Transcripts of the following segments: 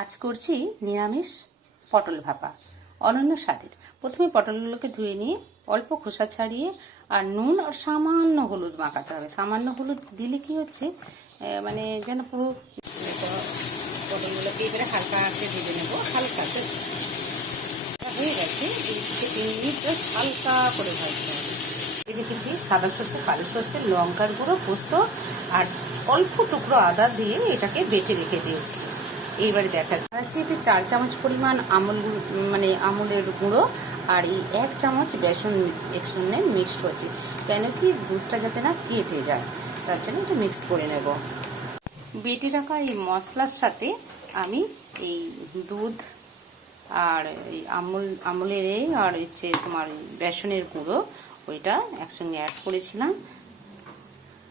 আজ করছি নিরামিষ পটল ভাপা, অনন্য স্বাদের। প্রথমে পটলগুলোকে ধুয়ে নিয়ে অল্প খোসা ছাড়িয়ে আর নুন আর সামান্য হলুদ মাখাতে হবে। সামান্য হলুদ দিলে কি হচ্ছে মানে যেন পুরো পটলগুলোকে এবারে হালকা আঁচে ভেজে নেবো। হালকা হয়ে গেছে, 2-3 মিনিট জাস্ট হালকা করে ভাজতে হবে। রেখেছি সাদা সর্ষে, কালো সর্ষে, লঙ্কার গুঁড়ো, পোস্ত আর অল্প টুকরো আদা দিয়ে এটাকে বেটে রেখে দিয়েছি। এইবারে দেখা যাচ্ছে এতে 4 চামচ পরিমাণ আমলের গুঁড়ো আর এই 1 চামচ বেসন একসঙ্গে মিক্সড হচ্ছে। কেন কি দুধটা যাতে না কেটে যায়, তার জন্য এটা মিক্সড করে নেব। বেটে রাখা এই মশলার সাথে আমি এই দুধ আর এই আমলের আর হচ্ছে তোমার বেসনের গুঁড়ো ওইটা একসঙ্গে অ্যাড করেছিলাম,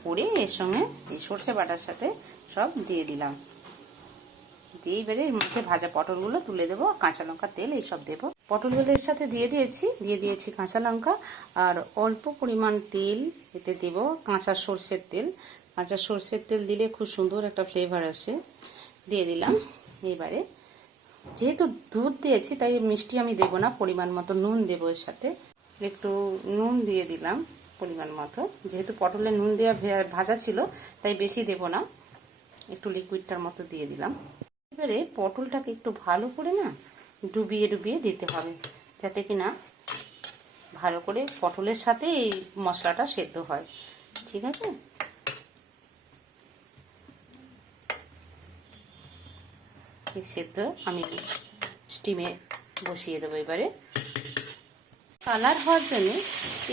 করে এর সঙ্গে এই সর্ষে বাটার সাথে সব দিয়ে দিলাম। দিয়ে এবারে এর মধ্যে ভাজা পটলগুলো তুলে দেবো, কাঁচা লঙ্কা, তেল এইসব দেবো। পটলগুলোর সাথে দিয়ে দিয়েছি কাঁচা লঙ্কা আর অল্প পরিমাণ তেল এতে দেব, কাঁচা সর্ষের তেল। কাঁচা সর্ষের তেল দিলে খুব সুন্দর একটা ফ্লেভার আসে, দিয়ে দিলাম। এবারে যেহেতু দুধ দিয়েছি তাই মিষ্টি আমি দেবো না, পরিমাণ মতো নুন দেবো। এর সাথে একটু নুন দিয়ে দিলাম পরিমাণ মতো, যেহেতু পটলে নুন দেওয়া ভাজা ছিল তাই বেশি দেব না, একটু লিকুইডটার মতো দিয়ে দিলাম। এবারে পটলটাকে একটু ভালো করে না ডুবিয়ে দিতে হবে, যাতে কি না ভালো করে পটলের সাথে এই মশলাটা সেদ্ধ হয়। ঠিক আছে, সেদ্ধ আমি স্টিমে বসিয়ে দেবো। এবারে কালার হওয়ার জন্য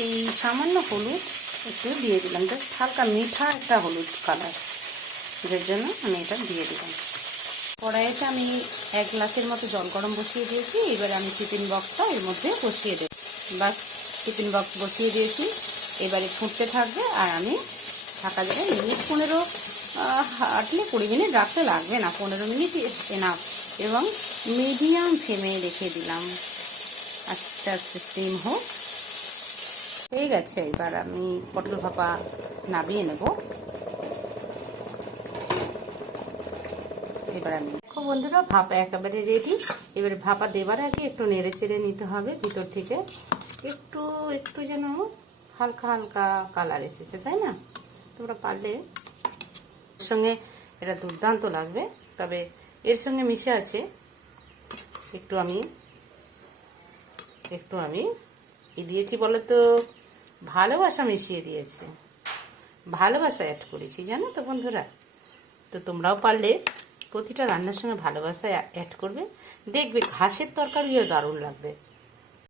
এই সামান্য হলুদ একটু দিয়ে দিলাম, জাস্ট হালকা মিঠা একটা হলুদ কালার, যার জন্য আমি এটা দিয়ে দিলাম। কড়াইতে আমি 1 গ্লাসের মতো জল গরম বসিয়ে দিয়েছি। এবারে আমি টিফিন বক্সটা এর মধ্যে বসিয়ে দেব। বাস, টিফিন বক্স বসিয়ে দিয়েছি, এবারে ফুটতে থাকবে আর আমি ঢাকা দেবো। মিনিট 15 আটলে 20 মিনিট রাখতে লাগবে না, 15 মিনিট এনাফ। এবং মিডিয়াম ফ্লেমে রেখে দিলাম, আস্তে আস্তে স্টিম হোক। হয়ে গেছে, এবার আমি পটল ভাপা নামিয়ে নেব। এবার আমি দেখো বন্ধুরা, ভাপা একেবারে রেডি। এবারে ভাপা দেবার আগে একটু নেড়ে চেড়ে নিতে হবে ভিতর থেকে, একটু যেন হালকা হালকা কালার এসেছে, তাই না? তোমরা পারলে এর সঙ্গে এটা দুর্দান্ত লাগবে। তবে এর সঙ্গে মিশে আছে একটু আমি কি দিয়েছি বলো তো, ভালোবাসা মিশিয়ে দিয়েছি, ভালোবাসা অ্যাড করেছি, জানো তো বন্ধুরা। তো তোমরাও পারলে প্রতিটা রান্নার সঙ্গে ভালোবাসা অ্যাড করবে, দেখবে ঘাসের তরকারিও দারুণ লাগবে।